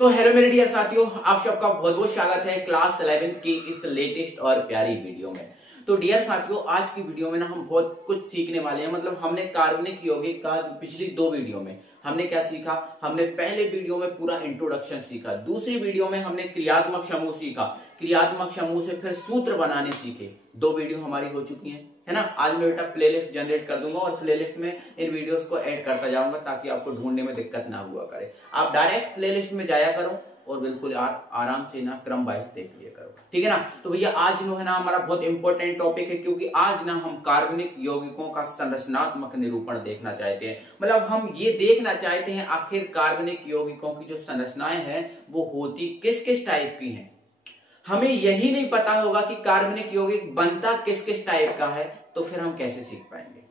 तो हेलो मेरे डियर साथियों, आप सबका बहुत बहुत स्वागत है क्लास 11th की इस लेटेस्ट और प्यारी वीडियो में। तो डियर साथियों, आज की वीडियो में ना हम बहुत कुछ सीखने वाले हैं। मतलब हमने कार्बनिक यौगिक का पिछली दो वीडियो में हमने क्या सीखा। हमने पहले वीडियो में पूरा इंट्रोडक्शन सीखा, दूसरी वीडियो में हमने क्रियात्मक समूह सीखा, क्रियात्मक समूह से फिर सूत्र बनाने सीखे। दो वीडियो हमारी हो चुकी है ना। आज मैं बेटा प्लेलिस्ट जनरेट कर दूंगा और प्लेलिस्ट में इन वीडियोस को ऐड करता जाऊंगा ताकि आपको ढूंढने में दिक्कत ना हुआ करे। आप डायरेक्ट प्लेलिस्ट में जाया करो और बिल्कुल आराम से ना क्रम वाइज देख लिया करो, ठीक है ना। तो भैया आज जो है ना हमारा बहुत इंपॉर्टेंट टॉपिक है, क्योंकि आज ना हम कार्बनिक यौगिकों का संरचनात्मक निरूपण देखना चाहते हैं। मतलब हम ये देखना चाहते हैं आखिर कार्बनिक यौगिकों की जो संरचनाएं हैं वो होती किस किस टाइप की हैं। हमें यही नहीं पता होगा कि कार्बनिक यौगिक बनता किस किस टाइप का है, तो फिर हम कैसे सीख पाएंगे,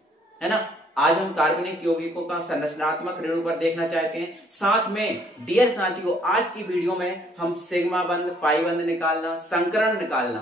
है ना। आज हम कार्बनिक यौगिकों का संरचनात्मक निरूपण देखना चाहते हैं। साथ में डियर साथियों, आज की वीडियो में हम सिग्मा बंध, पाई बंध निकालना, संकरण निकालना।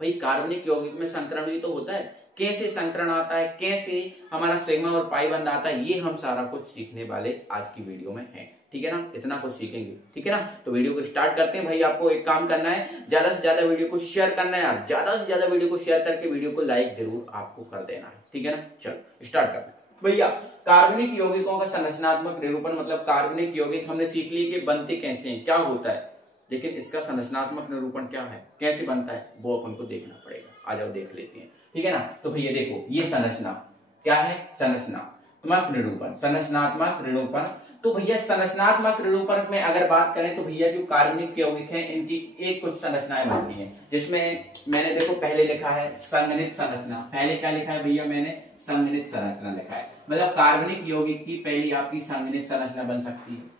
भाई कार्बनिक यौगिक में संकरण भी तो होता है, कैसे संकरण आता है, कैसे हमारा सिग्मा और पाई बंध आता है, ये हम सारा कुछ सीखने वाले आज की वीडियो में हैं, ठीक है ना। इतना कुछ सीखेंगे, ठीक है ना। तो वीडियो को स्टार्ट करते हैं। भाई आपको एक काम करना है, ज्यादा से ज्यादा वीडियो को शेयर करना है यार, ज्यादा से ज्यादा वीडियो को शेयर करके वीडियो को लाइक जरूर आपको कर देना है, ठीक है ना। चलो स्टार्ट करते हैं भैया। कार्बनिक यौगिकों का संरचनात्मक निरूपण, मतलब कार्बनिक यौगिक हमने सीख लिए कि बनते कैसे हैं, क्या होता है, लेकिन इसका संरचनात्मक निरूपण क्या है, कैसे बनता है, वो अपन को देखना पड़ेगा। आ जाओ देख लेते हैं, ठीक है ना। तो भैया देखो, ये संरचना क्या है, संरचनात्मक निरूपण, संरचनात्मक निरूपण। तो भैया संरचनात्मक निरूपण में अगर बात करें तो भैया जो कार्बनिक यौगिक हैं इनकी एक कुछ संरचनाएं बनती हैं, जिसमें मैंने देखो पहले लिखा है संघनित संरचना। पहले क्या लिखा है भैया, मैंने संघनित संरचना लिखा है। मतलब कार्बनिक यौगिक की पहली आपकी संघनित संरचना बन सकती है।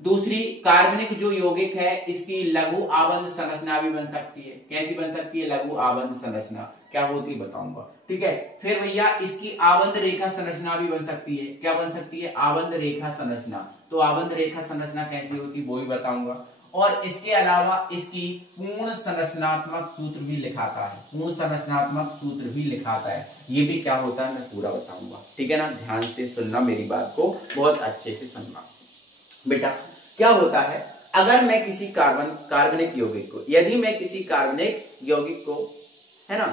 दूसरी, कार्बनिक जो यौगिक है इसकी लघु आबंध संरचना भी बन सकती है। कैसी बन सकती है, लघु आबंध संरचना। क्या होती है बताऊंगा, ठीक है। फिर भैया इसकी आबंध रेखा संरचना भी बन सकती है। क्या बन सकती है, आबंध रेखा संरचना। तो आबंध रेखा संरचना कैसी होती है वो भी बताऊंगा। और इसके अलावा इसकी पूर्ण संरचनात्मक सूत्र भी लिखाता है, पूर्ण संरचनात्मक सूत्र भी लिखाता है। ये भी क्या होता है मैं पूरा बताऊंगा, ठीक है ना। ध्यान से सुनना, मेरी बात को बहुत अच्छे से सुनना बेटा। क्या होता है, अगर मैं किसी कार्बनिक यौगिक को, यदि मैं किसी कार्बनिक यौगिक को, है ना,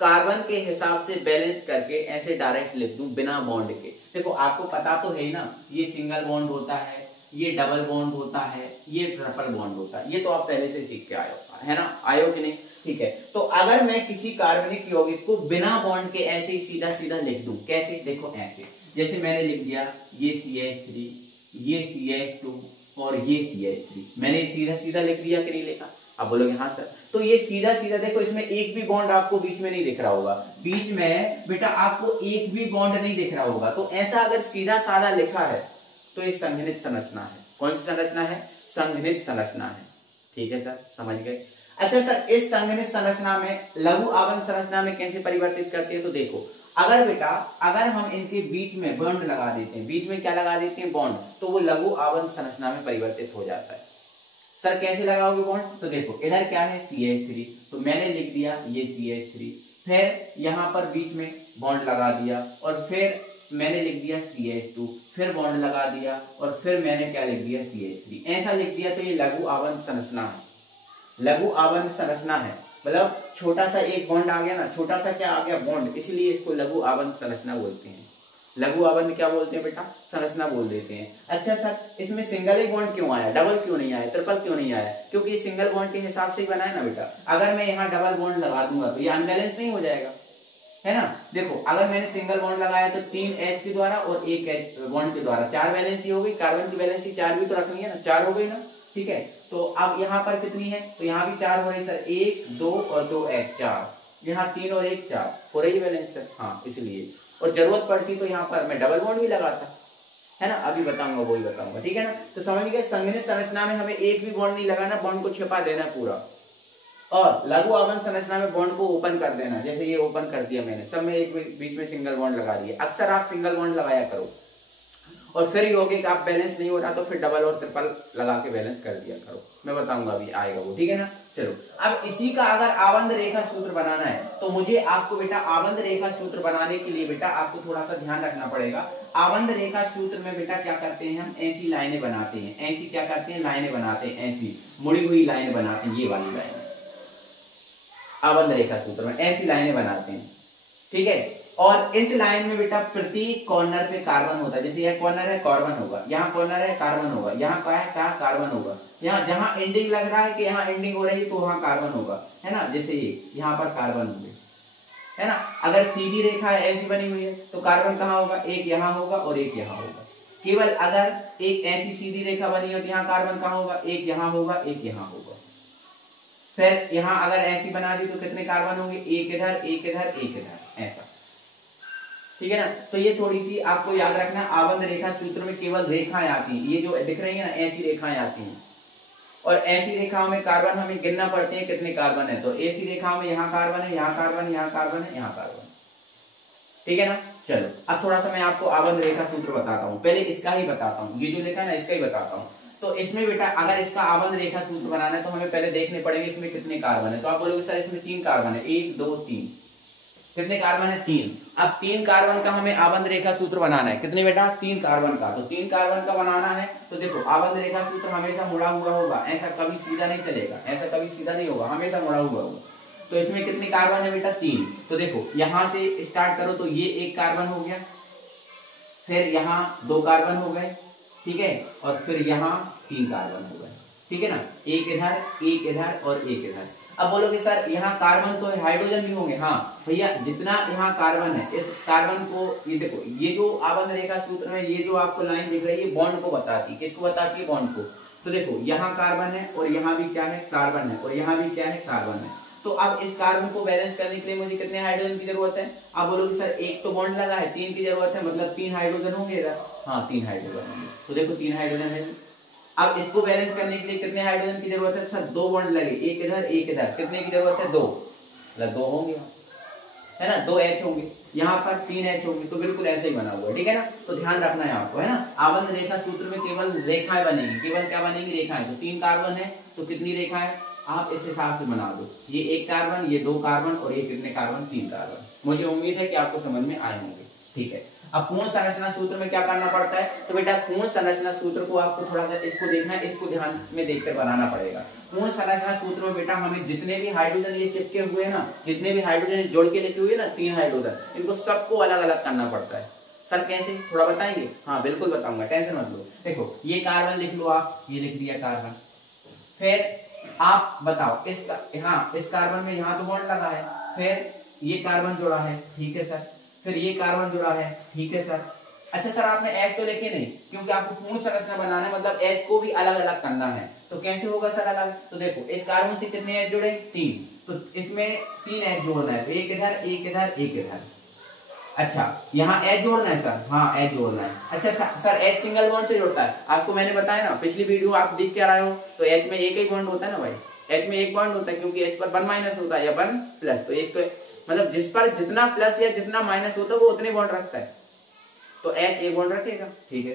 कार्बन के हिसाब से बैलेंस करके ऐसे डायरेक्ट लिख दूं बिना बॉन्ड के। देखो आपको पता तो है ही ना, ये सिंगल बॉन्ड होता है, ये डबल बॉन्ड होता है, ये ट्रिपल बॉन्ड होता है। ये तो आप पहले से सीख के आए हो, है ना, आए हो कि नहीं, ठीक है। तो अगर मैं किसी कार्बनिक यौगिक को बिना बॉन्ड के ऐसे ही सीधा सीधा लिख दूं, कैसे, देखो ऐसे, जैसे मैंने लिख दिया ये CH3, ये CH2 और ये CH3, मैंने सीधा सीधा लिख दिया कि नहीं लिखा। आप बोलोगे हाँ सर। तो ये सीधा सीधा देखो, इसमें एक भी बॉन्ड आपको बीच में नहीं दिख रहा होगा, बीच में बेटा आपको एक भी बॉन्ड नहीं दिख रहा होगा। तो ऐसा अगर सीधा साधा लिखा है तो ये संघनित संरचना है। कौन सी संरचना है, संघनित संरचना है, ठीक है सर, समझ गए। अच्छा सर, इस संघनित संरचना में लघु आबंध संरचना में कैसे परिवर्तित करते हैं, तो देखो अगर बेटा अगर हम इनके बीच में बॉन्ड लगा देते हैं, बीच में क्या लगा देते हैं, बॉन्ड, तो वो लघु आबंध संरचना में परिवर्तित हो जाता है। सर कैसे लगाओगे बॉन्ड, तो देखो इधर क्या है CH3, तो मैंने लिख दिया ये CH3, फिर यहां पर बीच में बॉन्ड लगा दिया और फिर मैंने लिख दिया CH2, फिर बॉन्ड लगा दिया और फिर मैंने क्या लिख दिया CH3, ऐसा लिख दिया। तो ये लघु आबंध संरचना है, लघु आबंध संरचना है। मतलब छोटा सा एक बॉन्ड आ गया ना, छोटा सा क्या आ गया, बॉन्ड, इसलिए इसको लघु आबंध संरचना बोलते हैं। लघु आबंध क्या बोलते हैं बेटा, संरचना बोल देते हैं। अच्छा सर, इसमें सिंगल ही बॉन्ड क्यों आया, डबल क्यों नहीं आया, ट्रिपल क्यों नहीं आया, क्योंकि ये सिंगल बॉन्ड के हिसाब से ही बना है ना बेटा। अगर मैं यहाँ डबल बॉन्ड लगा दूंगा तो ये अनबैलेंस नहीं हो जाएगा, है ना। देखो अगर मैंने सिंगल बॉन्ड लगाया तो 3 H के द्वारा और 1 H बॉन्ड के द्वारा 4 वैलेंसी हो गई। कार्बन की वैलेंसी 4 भी तो रखनी है ना, 4 हो गई ना, ठीक है। तो अब यहाँ पर कितनी है, तो यहाँ भी 4 हो रही सर, 1 2 और 2 H 4, यहाँ 3 और 1 4 हो रही वैलेंस सर, हाँ इसलिए। और जरूरत पड़ती तो यहाँ पर मैं डबल बॉन्ड भी लगाता, है ना, अभी बताऊंगा, वही बताऊंगा, ठीक है ना। तो समझ गए, संघनित संरचना में हमें एक भी बॉन्ड नहीं लगाना, बॉन्ड को छिपा देना पूरा। और लघु आबंध संरचना में बॉन्ड को ओपन कर देना, जैसे ये ओपन कर दिया मैंने, सब में एक बीच में सिंगल बॉन्ड लगा दिया। अक्सर आप सिंगल बॉन्ड लगाया करो। और फिर यौगिक आप बैलेंस नहीं हो रहा तो फिर डबल और ट्रिपल लगा के बैलेंस कर दिया करो, मैं बताऊंगा अभी आएगा वो, ठीक है ना। चलो अब इसी का अगर आबंध रेखा सूत्र बनाना है तो मुझे आपको बेटा आबंध रेखा सूत्र बनाने के लिए बेटा आपको थोड़ा सा ध्यान रखना पड़ेगा। आबंध रेखा सूत्र में बेटा क्या करते हैं हम, ऐसी लाइनें बनाते हैं, ऐसी क्या करते हैं लाइनें बनाते हैं, ऐसी मुड़ी हुई लाइन बनाते हैं, ये वाली लाइन आबंध रेखा सूत्र में ऐसी लाइनें बनाते हैं, ठीक है। और इस लाइन में बेटा प्रत्येक कॉर्नर पे कार्बन होता है, जैसे यह कॉर्नर है कार्बन होगा, यहाँ कॉर्नर है कार्बन होगा, यहाँ क्या है क्या कार्बन होगा, यहाँ जहां एंडिंग लग रहा है कि यहाँ एंडिंग हो रही है तो वहां कार्बन होगा, है ना। जैसे ये यहाँ पर कार्बन होंगे, है ना। अगर सीधी रेखा है ऐसी बनी हुई है तो कार्बन कहाँ होगा, एक यहाँ होगा और एक यहाँ होगा। केवल अगर एक ऐसी सीधी रेखा बनी हो तो यहाँ कार्बन कहाँ होगा, एक यहाँ होगा एक यहाँ होगा। फिर यहाँ अगर ऐसी बना दी तो कितने कार्बन होंगे, एक इधर एक इधर एक इधर, ऐसा, ठीक है ना। तो ये थोड़ी सी आपको याद रखना, आबंध रेखा सूत्र में केवल रेखाएं आती हैं, ये जो दिख रही है ना ऐसी रेखाएं आती हैं, और ऐसी रेखाओं में कार्बन हमें गिनना पड़ते हैं कितने कार्बन है। तो ऐसी रेखाओं में यहाँ कार्बन है, यहाँ कार्बन, यहाँ कार्बन है, यहाँ कार्बन, ठीक है ना। चलो अब थोड़ा सा मैं आपको आबंध रेखा सूत्र बताता हूँ, पहले इसका ही बताता हूँ, ये जो लिखा है ना इसका ही बताता हूँ। तो इसमें बेटा अगर इसका आबंध रेखा सूत्र बनाना है तो हमें पहले देखने पड़ेंगे इसमें कितने कार्बन है। तो आप बोलोगे सर इसमें 3 कार्बन है, 1 2 3, कितने कार्बन है 3। अब 3 कार्बन का हमें आबंध रेखा सूत्र बनाना है, कितने बेटा 3 कार्बन का। तो 3 कार्बन का बनाना है तो देखो आबंध रेखा सूत्र हमेशा मुड़ा हुआ होगा, ऐसा कभी सीधा नहीं चलेगा, ऐसा कभी सीधा नहीं होगा, हमेशा मुड़ा हुआ होगा। तो इसमें कितने कार्बन है बेटा 3। तो देखो यहां से स्टार्ट करो तो ये 1 कार्बन हो गया, फिर यहाँ 2 कार्बन हो गए, ठीक है, और फिर यहाँ 3 कार्बन हो गए, ठीक है ना। एक इधर और एक इधर। अब बोलोगे सर यहाँ कार्बन तो है, हाइड्रोजन भी होंगे। हाँ भैया, जितना यहाँ कार्बन है इस कार्बन को, ये देखो ये जो आबंध रेखा सूत्र में ये जो आपको लाइन दिख रही है बॉन्ड को बताती है, किसको बताती है, बॉन्ड को। तो देखो यहाँ कार्बन है और यहाँ भी क्या है कार्बन है, और यहाँ भी क्या है कार्बन है। तो अब इस कार्बन को बैलेंस करने के लिए मुझे कितने हाइड्रोजन की जरूरत है। आप बोलोगे सर एक तो बॉन्ड लगा है, 3 की जरूरत है, मतलब 3 हाइड्रोजन होंगे इधर। हाँ 3 हाइड्रोजन होंगे, तो देखो 3 हाइड्रोजन है। अब इसको बैलेंस करने के लिए कितने हाइड्रोजन की जरूरत है सर, 2 बॉन्ड लगे, एक इधर एक इधर, कितने की जरूरत है 2, मतलब 2 होंगे, है ना, 2 H होंगे, यहाँ पर 3 H होंगे। तो बिल्कुल ऐसे ही बना हुआ है, ठीक है ना। तो ध्यान रखना है आपको, है ना। आबंध रेखा सूत्र में केवल रेखाएं बनेंगी, केवल क्या बनेंगी, रेखाएं। तो 3 कार्बन है तो कितनी रेखाएं, आप इस हिसाब से बना दो, ये 1 कार्बन, ये 2 कार्बन और ये कितने कार्बन, 3 कार्बन। मुझे उम्मीद है कि आपको समझ में आए होंगे, ठीक है। अब पूर्ण संरचना सूत्र में क्या करना पड़ता है, तो बेटा पूर्ण संरचना सूत्र को आपको थोड़ा सा इसको देखना है, इसको ध्यान में देखकर बनाना पड़ेगा। पूर्ण संरचना सूत्र में बेटा हमें जितने भी हाइड्रोजन ये चिपके हुए हैं ना, जितने भी हाइड्रोजन जोड़ के लिखे हुए ना 3 हाइड्रोजन, इनको सबको अलग अलग करना पड़ता है। सर कैसे, थोड़ा बताएंगे। हाँ बिल्कुल बताऊंगा, टेंशन मत लो। देखो ये कार्बन लिख लो आप, ये लिख दिया कार्बन, फिर आप बताओ इसका, हाँ इस कार्बन में यहाँ तो बॉन्ड लगा है, फिर ये कार्बन जुड़ा है, ठीक है सर, फिर ये कार्बन जुड़ा है, ठीक है सर। अच्छा सर आपने H तो लिखे नहीं, क्योंकि आपको पूर्ण संरचना बनाना है, मतलब H को भी अलग अलग करना है। तो कैसे होगा सर अलग, तो देखो इस कार्बन से कितने H जुड़े, 3, तो इसमें 3 H जोड़ना है, तो एक इधर एक इधर एक इधर। अच्छा यहाँ H जोड़ना है सर, हाँ H जोड़ना है। अच्छा सर H सिंगल बॉन्ड से जुड़ता है, आपको मैंने बताया ना पिछली वीडियो आप देख के आ रहे हो, तो H में एक ही बॉन्ड होता है ना भाई, H में एक बॉन्ड होता है, क्योंकि H पर 1 माइनस होता है या 1 प्लस, तो एक तो मतलब जिस पर जितना प्लस या जितना माइनस होता है वो उतने बॉन्ड रखता है, तो H एक बॉन्ड रखेगा, ठीक है।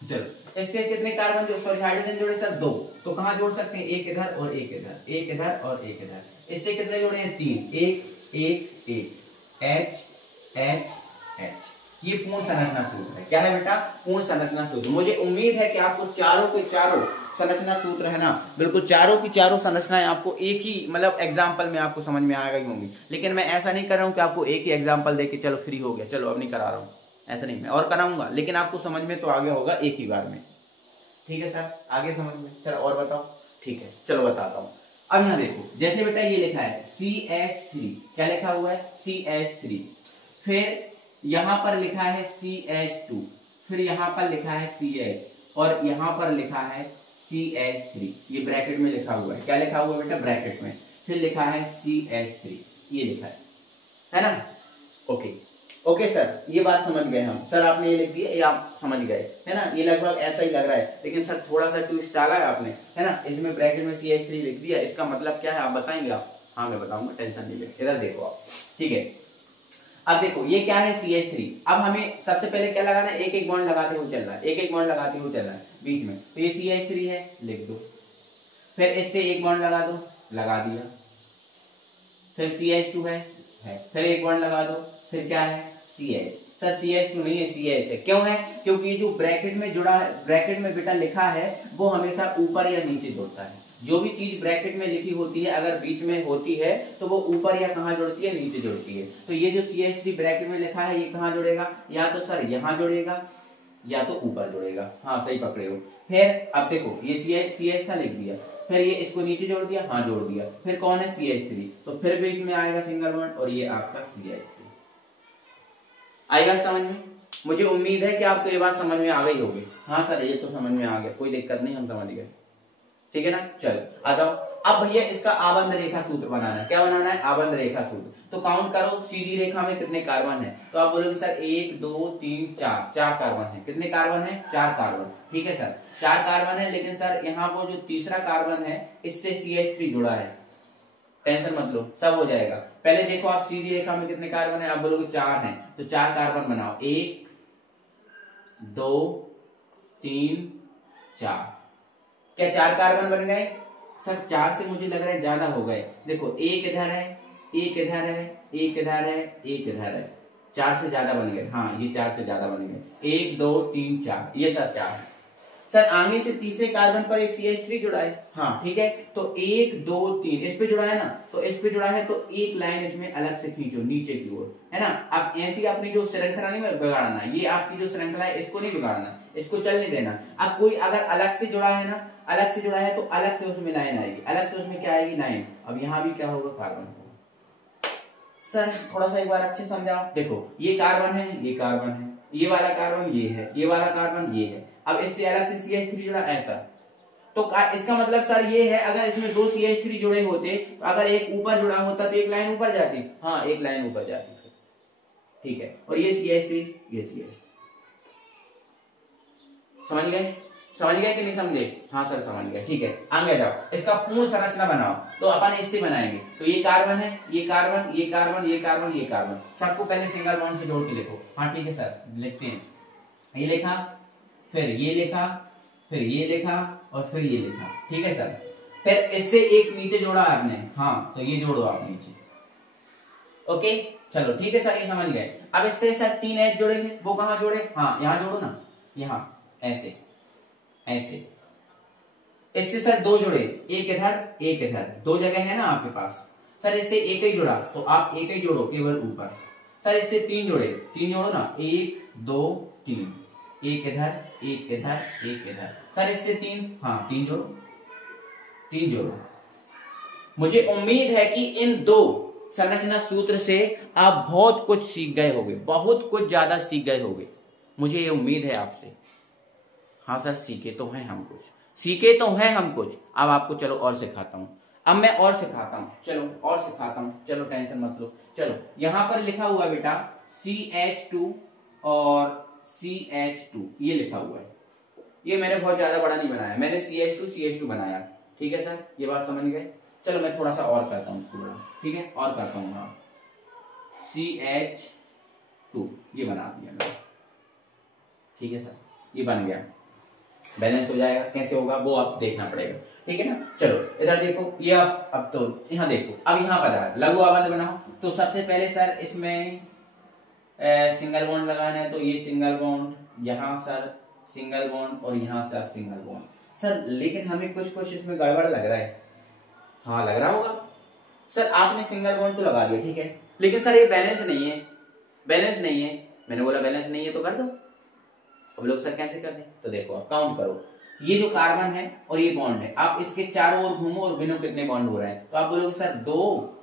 चलो इससे कितने कार्बन जो सॉरी हाइड्रोजन जोड़े सर 2, तो कहां जोड़ सकते हैं, एक इधर और एक इधर, एक इधर और एक इधर। इससे कितने जोड़े हैं 3, एक एक एक, H H H। ये पूर्ण संरचना सूत्र है, क्या है बेटा, पूर्ण संरचना सूत्र। मुझे उम्मीद है कि आपको चारों के चारों संरचना सूत्र है ना, बिल्कुल चारों की चारों संरचनाएं आपको एक ही मतलब एग्जाम्पल में आपको समझ में आ गई होंगी। लेकिन मैं ऐसा नहीं कर रहा हूं कि आपको एक ही एग्जाम्पल देके चलो फ्री हो गया, चलो अब नहीं करा रहा हूं, ऐसा नहीं, मैं और कराऊंगा, लेकिन आपको समझ में तो आ गया होगा एक ही बार में, ठीक है सर, आगे समझ में। चलो और बताओ, ठीक है चलो बताता हूँ। अब यहाँ देखो जैसे बेटा ये लिखा है CH3, क्या लिखा हुआ है CH3, फिर यहां पर लिखा है CH2, फिर यहां पर लिखा है CH और यहां पर लिखा है CH3, ये ब्रैकेट में लिखा हुआ है, क्या लिखा हुआ है बेटा ब्रैकेट में, फिर लिखा है CH3, ये लिखा है ना। ओके ओके सर, ये बात समझ गए हम, सर आपने ये लिख दिया, ये आप समझ गए, है ना, ये लगभग ऐसा ही लग रहा है, लेकिन सर थोड़ा सा ट्विस्ट डाला है आपने, है ना, इसमें ब्रैकेट में CH3 लिख दिया, इसका मतलब क्या है आप बताएंगे आप, हाँ मैं बताऊंगा, टेंशन नहीं ले, इधर देखो आप, ठीक है। अब देखो ये क्या है CH3। अब हमें सबसे पहले क्या लगाना है, एक एक बॉन्ड लगाते हुए चल रहा है, एक एक बॉन्ड लगाते हुए चल रहा है बीच में, तो ये CH3 है, लिख दो। फिर इससे एक बॉन्ड लगा दो, लगा दिया। फिर CH2 है, फिर एक बॉन्ड लगा दो, फिर क्या है CH। सर CH2 नहीं है, CH है। क्यों है? क्योंकि जो ब्रैकेट में जुड़ा है, ब्रैकेट में बेटा लिखा है वो हमेशा ऊपर या नीचे जुड़ता है। जो भी चीज ब्रैकेट में लिखी होती है अगर बीच में होती है तो वो ऊपर या कहाँ जुड़ती है, नीचे जुड़ती है। तो ये जो CH3 ब्रैकेट में लिखा है ये कहाँ जुड़ेगा, या तो सर यहाँ जुड़ेगा या तो ऊपर जुड़ेगा। हाँ सही पकड़े हो। फिर अब देखो ये CH था, लिख दिया। फिर ये इसको नीचे जोड़ दिया, हाँ जोड़ दिया। फिर कौन है CH3, तो फिर बीच में आएगा सिंगल बॉन्ड और ये आपका CH3 आएगा समझ में। मुझे उम्मीद है कि आपको ये बात समझ में आ गई होगी। हाँ सर ये तो समझ में आ गया, कोई दिक्कत नहीं, हम समझ गए, ठीक है ना। चलो आ जाओ। अब भैया इसका आबंध रेखा सूत्र बनाना है। क्या बनाना है, आबंध रेखा सूत्र। तो काउंट करो सीधी रेखा में कितने कार्बन है, तो आप बोलोगे सर 1 2 3 4, 4 कार्बन है। कितने कार्बन है, 4 कार्बन, ठीक है सर 4 कार्बन है। लेकिन सर यहाँ पर जो तीसरा कार्बन है इससे CH3 जुड़ा है, टेंशन मत लो, सब हो जाएगा। पहले देखो आप सीधी रेखा में कितने कार्बन है, आप बोलोगे 4 हैं, तो 4 कार्बन बनाओ, 1 2 3 4। क्या 4 कार्बन बन गए? सर 4 से मुझे लग रहा है ज्यादा हो गए। देखो एक इधर है, एक इधर है, एक इधर है, एक इधर है, 4 से ज्यादा बन गए। हाँ ये 4 से ज्यादा बन गए, 1 2 3 4, ये सर 4 है। सर आगे से तीसरे कार्बन पर एक CH3 जुड़ा है, हाँ ठीक है, तो 1 2 3 इस पे जुड़ा है ना, तो इस पे जुड़ा है तो एक लाइन इसमें अलग से खींचो नीचे की ओर, है ना। अब ऐसी अपनी जो श्रृंखला नहीं बिगाड़ना, ये आपकी जो श्रृंखला है इसको नहीं बिगाड़ना, इसको चलने देना। अब कोई अगर अलग से जुड़ा है ना, अलग से जुड़ा है तो अलग से उसमें लाइन आएगी, अलग से उसमें क्या आएगी, लाइन। अब यहाँ भी क्या होगा, कार्बन होगा। सर थोड़ा सा एक बार अच्छे समझा। देखो ये कार्बन है, ये कार्बन है, ये वाला कार्बन ये है, ये वाला कार्बन ये है। अब इससे अलग से CH3 जुड़ा ऐसा, तो इसका मतलब सर ये है अगर इसमें 2 CH3 जुड़े होते तो अगर एक ऊपर जुड़ा होता तो एक लाइन ऊपर जाती, हाँ एक लाइन ऊपर जाती, ठीक है। और ये CH3, ये CH3, समझ गए, समझ गए कि नहीं समझे? हाँ सर समझ गए, ठीक है। आगे जाओ, इसका पूर्ण संरचना बनाओ। तो अपन इससे बनाएंगे, तो ये कार्बन है, ये कार्बन, ये कार्बन, ये कार्बन, ये कार्बन, सबको पहले सिंगल बॉन्ड से जोड़ के लिखो। हाँ ठीक है सर लिखते हैं, ये लिखा, फिर ये लिखा, फिर ये लिखा और फिर ये लिखा, ठीक है सर। फिर इससे एक नीचे जोड़ा आपने, हाँ तो ये जोड़ो आप नीचे, ओके चलो ठीक है सर ये समझ गए। अब इससे सर 3 H जोड़ेंगे, वो कहाँ जोड़े, हाँ यहाँ जोड़ो ना, यहाँ ऐसे ऐसे। इससे सर 2 जुड़े, एक इधर एक इधर, 2 जगह है ना आपके पास। सर इससे एक ही जुड़ा तो आप एक ही जोड़ो केवल ऊपर। सर इससे 3 जुड़े, 3 जोड़ो ना, 1 2 3, एक इधर एक इधर एक इधर। सर इससे 3, हाँ 3 जोड़ो, 3 जोड़ो। मुझे उम्मीद है कि इन 2 संरचना सूत्र से आप बहुत कुछ सीख गए होंगे, बहुत कुछ ज्यादा सीख गए होंगे, मुझे ये उम्मीद है आपसे। हाँ सर सीखे तो हैं हम कुछ, सीखे तो हैं हम कुछ। अब आपको चलो और सिखाता हूँ, अब मैं और सिखाता हूँ, चलो और सिखाता हूँ, चलो टेंशन मत लो। चलो यहाँ पर लिखा हुआ बेटा CH2 और CH2 ये लिखा हुआ है, ये मैंने बहुत ज्यादा बड़ा नहीं बनाया, मैंने CH2 बनाया, ठीक है सर ये बात समझ गए। चलो मैं थोड़ा सा और करता हूँ इसको बड़ा, ठीक है और करता हूँ। हाँ CH2 ये बना दिया मैंने, ठीक है सर ये बन गया, बैलेंस हो जाएगा। कैसे होगा वो आप देखना पड़ेगा, ठीक है ना। चलो इधर देखो, ये आप अब तो यहाँ देखो, अब यहाँ पर लघु आबंध बनाओ। तो सबसे पहले सर इसमें सिंगल बॉन्ड लगाना है, तो ये सिंगल बॉन्ड, यहाँ सर सिंगल बॉन्ड और यहाँ सर सिंगल बॉन्ड। सर लेकिन हमें कुछ कुछ इसमें गड़बड़ लग रहा है, हाँ लग रहा होगा सर। आपने सिंगल बॉन्ड तो लगा दिया ठीक है, लेकिन सर ये बैलेंस नहीं है, बैलेंस नहीं है। मैंने बोला बैलेंस नहीं है तो कर दो। अब लोग सर कैसे कर दें, तो देखो आप काउंट करो, ये जो कार्बन है और ये बॉन्ड है, आप इसके चारों ओर घूमो और गिनो कितने बॉन्ड हो रहे हैं। तो आप बोलोगे सर 2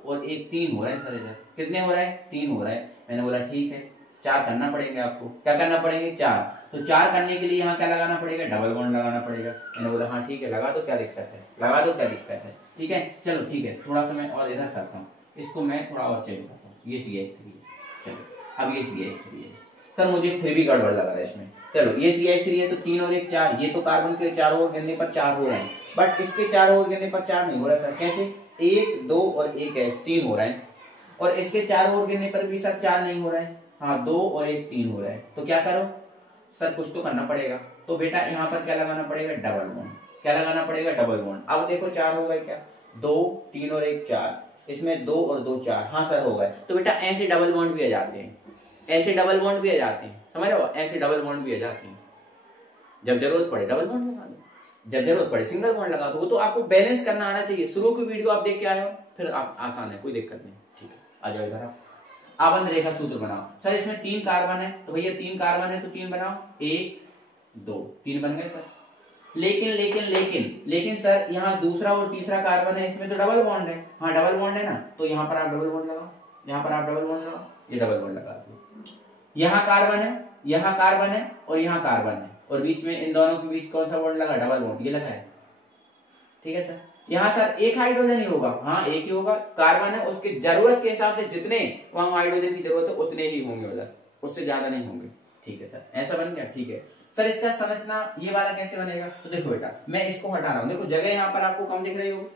और 1 3 हो रहे हैं सर, इधर कितने हो रहे हैं, 3 हो रहे हैं। मैंने बोला ठीक है 4 करना पड़ेंगे आपको, क्या करना पड़ेंगे 4। तो 4 करने के लिए यहाँ क्या लगाना पड़ेगा, डबल बॉन्ड लगाना पड़ेगा। मैंने बोला हाँ ठीक है लगा दो, क्या दिक्कत है, लगा दो क्या दिक्कत है, ठीक है। चलो ठीक है थोड़ा सा मैं और इधर करता हूँ, इसको मैं थोड़ा और चेंज करता हूँ। ये CH3 है, चलो अब ये CH3 है। सर मुझे फिर भी गड़बड़ लग रहा है इसमें। चलो ये CH3 है तो 3 और 1 4, ये तो कार्बन के चारों ओर गिनने पर 4 हो रहे हैं, बट इसके चारों ओर गिनने पर 4 नहीं हो रहा सर। कैसे, 1 2 और 1 3 हो रहे हैं। और इसके 4 और गिनने पर भी सर 4 नहीं हो रहा है, हाँ 2 और 1 3 हो रहा है। तो क्या करो सर, कुछ तो करना पड़ेगा। तो बेटा यहाँ पर क्या लगाना पड़ेगा, डबल बॉन्ड। क्या लगाना पड़ेगा, डबल बॉन्ड। अब देखो 4 हो गए क्या, 2 3 और 1 4, इसमें 2 और 2 4, हाँ सर हो गए। तो बेटा ऐसे डबल बॉन्ड भी आ जाते हैं, ऐसे डबल बॉन्ड भी आ जाते हैं, समझ रहे हो, ऐसे डबल बॉन्ड भी आ जाते हैं। जब जरूरत पड़े डबल बॉन्ड लगा दो, जब जरूरत पड़े सिंगल बॉन्ड लगा दो। वो तो आपको बैलेंस करना आना चाहिए। शुरू की वीडियो आप देख के आए हो, फिर आप आसान है, कोई दिक्कत नहीं। ठीक है, आ जाओ इधर। आप आबंध रेखा सूत्र बनाओ। सर इसमें 3 कार्बन है, तो भैया 3 कार्बन है तो 3 बनाओ, 1 2 3 बन गए सर। लेकिन लेकिन लेकिन लेकिन सर यहाँ दूसरा और तीसरा कार्बन है, इसमें तो डबल बॉन्ड है। हाँ डबल बॉन्ड है ना, तो यहाँ पर आप डबल बॉन्ड लगाओ, यहाँ पर आप डबल बॉन्ड लगाओ, ये डबल बॉन्ड लगा दो। यहाँ कार्बन है, यहाँ कार्बन है और यहाँ कार्बन है, और बीच में इन दोनों के बीच कौन सा बॉन्ड लगा, डबल बॉन्ड, ये लगा है। ठीक है सर। यहाँ सर एक हाइड्रोजन ही होगा, हाँ एक ही होगा, कार्बन है, उसकी जरूरत के हिसाब से जितने वहां हाइड्रोजन की जरूरत है उतने ही होंगे उधर, उससे ज्यादा नहीं होंगे। ठीक है सर, ऐसा बन गया। ठीक है सर, इसका संरचना ये वाला कैसे बनेगा, तो देखो बेटा मैं इसको हटा रहा हूँ। देखो जगह यहाँ पर आपको कम दिख रही होगी,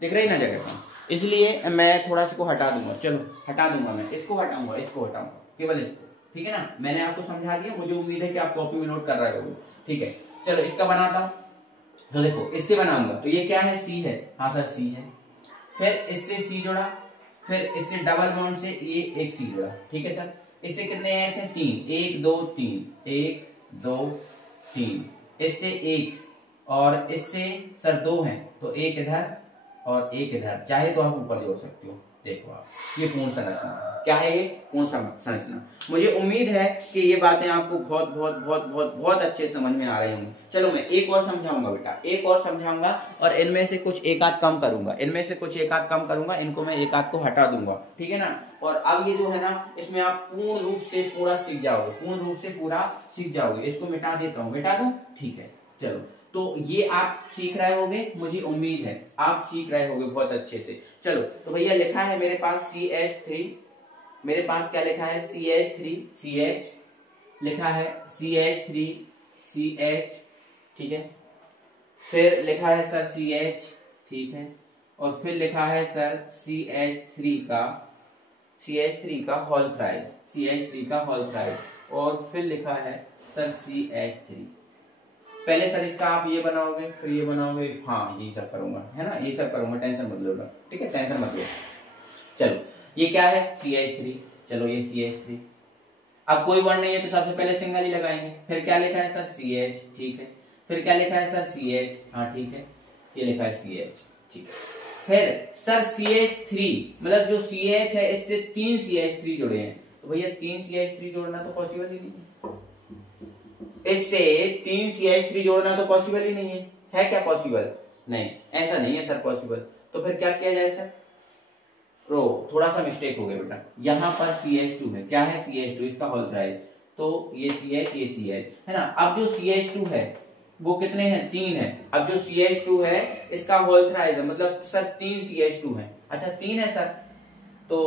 दिख रही ना जगह कम, इसलिए मैं थोड़ा इसको हटा दूंगा। चलो हटा दूंगा, मैं इसको हटाऊंगा, इसको हटाऊंगा, केवल इसको। ठीक है ना, मैंने आपको समझा दिया, मुझे उम्मीद है कि आप कॉपी में नोट कर रहे हो। ठीक है, चलो इसका बनाता हूँ। तो देखो इससे बनाऊंगा, तो ये क्या है, सी है, हाँ सर सी है। फिर इससे सी जोड़ा, फिर इससे डबल बॉन्ड से ये एक सी जोड़ा। ठीक है सर, इससे कितने एच है, 3, 1 2 3, 1 2 3, इससे 1 और इससे सर 2 है, तो एक इधर और एक इधर, चाहे तो आप ऊपर जोड़ सकते हो। देखो आप, ये पूर्ण संरचना क्या है, ये पूर्ण संरचना। मुझे उम्मीद है कि ये बातें आपको बहुत बहुत बहुत बहुत बहुत अच्छे समझ में आ रही होंगी। चलो मैं एक और समझाऊंगा बेटा, एक और समझाऊंगा, और इनमें से कुछ एक आध कम करूंगा, इनमें से कुछ एक आध कम करूंगा, इनको मैं एक आध को हटा दूंगा। ठीक है ना, और अब ये जो है ना, इसमें आप पूर्ण रूप से पूरा सीख जाओगे, पूर्ण रूप से पूरा सीख जाओगे। इसको मिटा देता हूँ, मिटा दूं, ठीक है। चलो, तो ये आप सीख रहे होगे, मुझे उम्मीद है आप सीख रहे होगे बहुत अच्छे से। चलो तो भैया लिखा है मेरे पास CH3, मेरे पास क्या लिखा है, CH3 CH लिखा है, CH3 CH। ठीक है, फिर लिखा है सर CH, ठीक है, और फिर लिखा है सर CH3 का होल थ्राइस, CH3 का होल थ्राइस, और फिर लिखा है सर CH3। पहले सर इसका आप ये बनाओगे, फिर ये बनाओगे, हाँ यही सब करूंगा, है ना, ये सब करूंगा, टेंशन मत लो। ठीक है, टेंशन मत लो। चलो ये क्या है, CH3, चलो ये CH3। अब कोई वर्ड नहीं है तो सबसे पहले सिंगल ही लगाएंगे। फिर क्या लिखा है सर, CH, ठीक है। फिर क्या लिखा है सर, CH, हाँ ठीक है, ये लिखा है CH, ठीक है। फिर सर CH3, मतलब जो CH है इससे 3 CH3 जुड़े हैं, तो भैया 3 CH3 जोड़ना तो पॉसिबल ही नहीं है, इससे 3 CH3 जोड़ना तो पॉसिबल ही नहीं है क्या पॉसिबल, नहीं ऐसा नहीं है सर पॉसिबल। तो फिर क्या किया जाए सर, थोड़ा सा मिस्टेक हो गया बेटा, यहाँ पर CH2 है, क्या है CH2, इसका होल थ्राइस, तो ये CH ये CH है ना। अब जो CH2 है वो कितने हैं, 3 है। अब जो CH2 है इसका होल थ्राइस है, मतलब सर 3 CH2 है। अच्छा 3 है सर, तो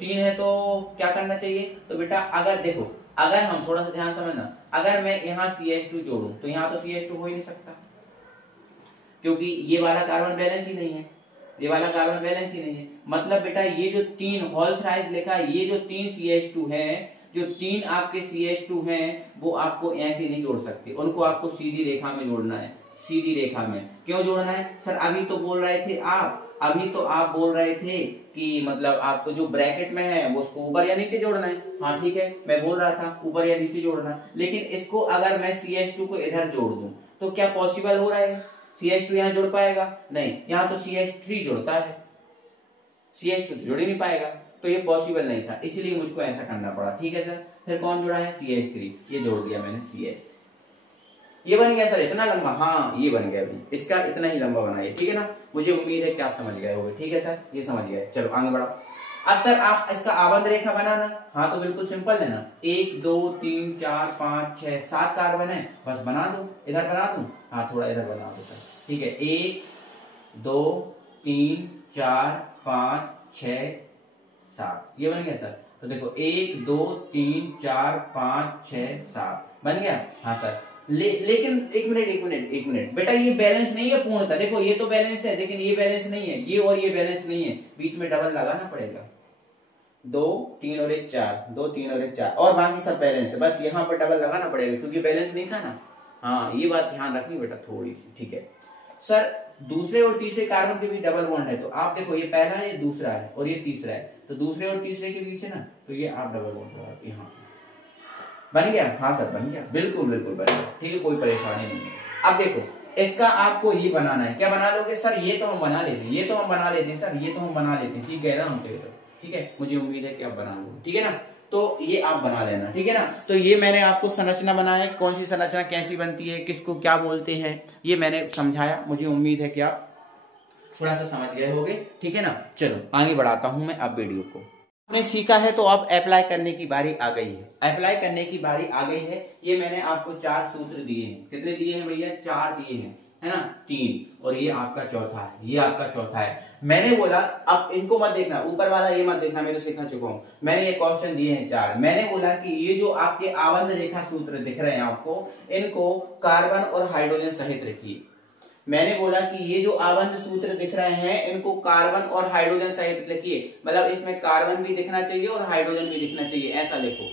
3 है तो क्या करना चाहिए, तो बेटा अगर देखो, अगर हम थोड़ा सा ध्यान समझना, अगर मैं यहाँ CH2 जोड़ूं तो यहाँ तो CH2 हो ही नहीं सकता, क्योंकि ये वाला कार्बन बैलेंस ही नहीं है, ये वाला कार्बन बैलेंस ही नहीं है। मतलब बेटा ये जो 3 होल थ्राइस लिखा है, ये जो 3 CH2 है, जो 3 आपके CH2 हैं, वो आपको ऐसे नहीं जोड़ सकते, उनको आपको सीधी रेखा में जोड़ना है। सीधी रेखा में क्यों जोड़ना है सर, अभी तो बोल रहे थे आप, अभी तो आप बोल रहे थे कि मतलब आपको जो ब्रैकेट में है वो उसको ऊपर या नीचे जोड़ना है। हाँ ठीक है, मैं बोल रहा था ऊपर या नीचे जोड़ना, लेकिन इसको अगर मैं CH2 को इधर जोड़ दूं तो क्या पॉसिबल हो रहा है, CH2 यहाँ जुड़ पाएगा, नहीं, यहाँ तो CH3 जुड़ता है, CH2 तो जुड़ ही नहीं पाएगा, तो ये पॉसिबल नहीं था, इसलिए मुझको ऐसा करना पड़ा। ठीक है सर, फिर कौन जुड़ा है, CH3, ये जोड़ दिया मैंने CH, ये बन गया सर इतना लंबा, हाँ ये बन गया भाई, इसका इतना ही लंबा बनाइए। ठीक है ना, मुझे उम्मीद है कि आप समझ गए होंगे। ठीक है सर, ये समझ गए, चलो आगे बढ़ाओ। अब सर आप इसका आबंध रेखा बनाना, हाँ तो बिल्कुल सिंपल है ना, 1 2 3 4 5 6 7 कार्बन है, बस बना दो, इधर बना दूं, हाँ थोड़ा इधर बना दो सर। ठीक है, 1 2 3 4 5 6 7, ये बन गया सर। तो देखो 1 2 3 4 5 6 7 बन गया, हाँ सर। लेकिन एक मिनट बेटा, ये बैलेंस नहीं है पूर्णतः, देखो ये तो बैलेंस है लेकिन ये बैलेंस नहीं है, ये और ये बैलेंस नहीं है, बीच में डबल लगाना पड़ेगा, 2 3 और 1 4, 2 3 और 1 4, और बाकी सब बैलेंस है। बस यहाँ पर डबल लगाना पड़ेगा क्योंकि बैलेंस नहीं था ना। हाँ, ये बात ध्यान रखनी बेटा थोड़ी सी, ठीक है। सर दूसरे और तीसरे कार्बन के भी डबल बॉन्ड है, तो आप देखो ये पहला है, ये दूसरा है और ये तीसरा है, तो दूसरे और तीसरे के बीच है ना, तो ये आप डबल बॉन्ड लगा के, यहाँ बन गया। हाँ सर बन गया, बिल्कुल बिल्कुल बन गया, ठीक है, कोई परेशानी नहीं है। अब देखो इसका आपको ये बनाना है, क्या बना लोगे सर? ये तो हम बना लेते हैं, ये तो हम बना लेते हैं सर, ये तो हम बना लेते हैं, सीख गए ना हम तो, ठीक है। मुझे उम्मीद है कि आप बना लोगे, ठीक है ना। तो ये आप बना लेना, ठीक है ना। तो ये मैंने आपको संरचना बनाया है, कौन सी संरचना कैसी बनती है, किसको क्या बोलते हैं, ये मैंने समझाया। मुझे उम्मीद है कि आप थोड़ा सा समझ गए होंगे, ठीक है ना। चलो आगे बढ़ाता हूं मैं अब वीडियो को। आपने सीखा है तो अब अप्लाई करने की बारी आ गई है, अप्लाई करने की बारी आ गई है। ये मैंने आपको 4 सूत्र दिए हैं, कितने दिए हैं भैया? 4 दिए हैं, है ना, 3, और ये आपका चौथा है, ये आपका चौथा है। मैंने बोला अब इनको मत देखना, ऊपर वाला ये मत देखना, मैं तो सीखना चुका हूं। मैंने ये क्वेश्चन दिए हैं 4, मैंने बोला कि ये जो आपके आबंध रेखा सूत्र दिख रहे हैं आपको, इनको कार्बन और हाइड्रोजन सहित रखिए। मैंने बोला कि ये जो आबंध सूत्र दिख रहे हैं इनको कार्बन और हाइड्रोजन सहित लिखिए, मतलब इसमें कार्बन भी दिखना चाहिए और हाइड्रोजन भी दिखना चाहिए, ऐसा लिखो,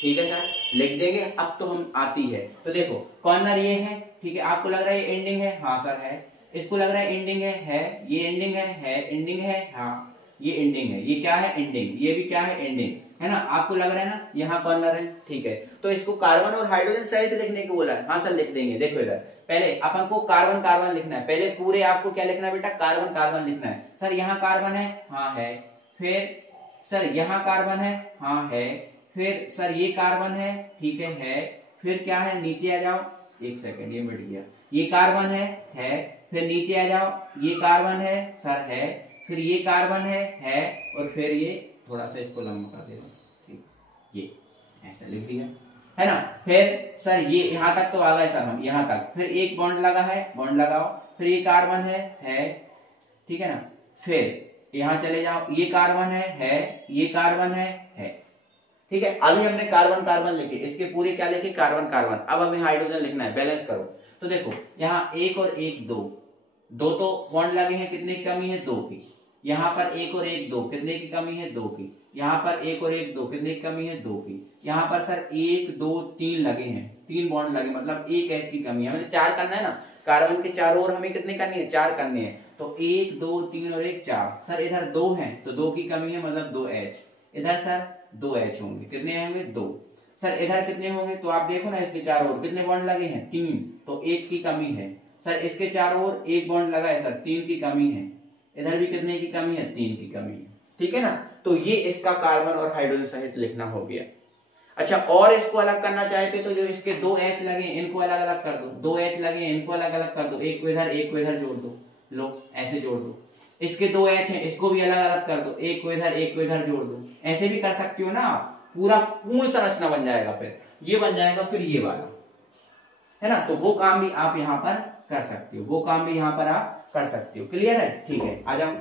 ठीक है सर, लिख देंगे। अब तो हम आती है, तो देखो कॉर्नर ये है, ठीक है, आपको लग रहा है ये एंडिंग है, हाँ सर है, इसको लग रहा है एंडिंग है, ये एंडिंग है एंडिंग है, हाँ ये एंडिंग है, ये क्या है? एंडिंग, ये भी क्या है? एंडिंग, है ना। आपको लग रहा है ना यहाँ कॉर्नर है, ठीक है, तो इसको कार्बन और हाइड्रोजन सहित लिखने को बोला है, हाँ सर लिख देंगे। देखो इधर पहले अपन को कार्बन कार्बन लिखना है, पहले पूरे आपको क्या लिखना है बेटा? कार्बन कार्बन लिखना है। सर यहाँ कार्बन है, हाँ है, फिर सर यहाँ कार्बन है, हाँ है, फिर सर ये कार्बन है, ठीक है, फिर क्या है? नीचे आ जाओ, एक सेकंड ये मिट गया, ये कार्बन है, फिर नीचे आ जाओ, ये कार्बन है सर, है, फिर ये कार्बन है, और फिर ये थोड़ा सा इसको लंबा कर देना, ठीक, ये ऐसा लिख दिया, है ना। फिर सर ये यहां तक तो आ गए सर हम, यहां तक, फिर एक बॉन्ड लगा है, बॉन्ड लगाओ, फिर ये कार्बन है, ठीक है ना, फिर यहां चले जाओ, ये कार्बन है, ये कार्बन है, ठीक है। अभी हमने कार्बन कार्बन लिखे, इसके पूरे क्या लिखे? Carbon carbon. अब हमें हाइड्रोजन लिखना है, बैलेंस करो। तो देखो यहाँ 1 और 1 2, दो तो बॉन्ड लगे हैं, कितने की कमी है? 2 की। यहाँ पर 1 और 1 2, कितने की कमी है? 2 की। यहाँ पर 1 और 1 2, कितने की कमी है? 2 की। यहाँ पर सर 1 2 3 लगे हैं, 3 बॉन्ड लगे, मतलब 1 H की कमी है, हमें 4 करना है ना, कार्बन के चारों ओर हमें कितने करनी है? 4 करने हैं, तो 1 2 3 और 1 4। सर इधर 2 है तो 2 की कमी है, मतलब 2 H। इधर सर 2 H होंगे, कितने होंगे? 2। सर इधर कितने होंगे? तो आप देखो ना, इसके चारों ओर कितने बॉन्ड लगे हैं? 3, तो 1 की कमी है। सर इसके चारों ओर 1 बॉन्ड लगा है सर, 3 की कमी है। इधर भी कितने की कमी है? 3 की कमी है, ठीक है ना। तो ये इसका कार्बन और हाइड्रोजन सहित लिखना हो गया। अच्छा, और इसको अलग करना चाहते तो जो इसके 2 H लगे इनको अलग अलग कर दो, 2 H लगे इनको अलग अलग कर दो, एक को इधर जोड़ दो, लो ऐसे जोड़ दो। इसके 2 H हैं, इसको भी अलग अलग कर दो, एक को इधर जोड़ दो, ऐसे भी कर सकते हो ना आप। पूरा पूर्ण संरचना बन जाएगा, फिर ये बन जाएगा, फिर ये वाला, है ना। तो वो काम भी आप यहाँ पर कर सकते हो, वो काम भी यहाँ पर आप कर सकते हो। क्लियर है? ठीक है, आ जाओ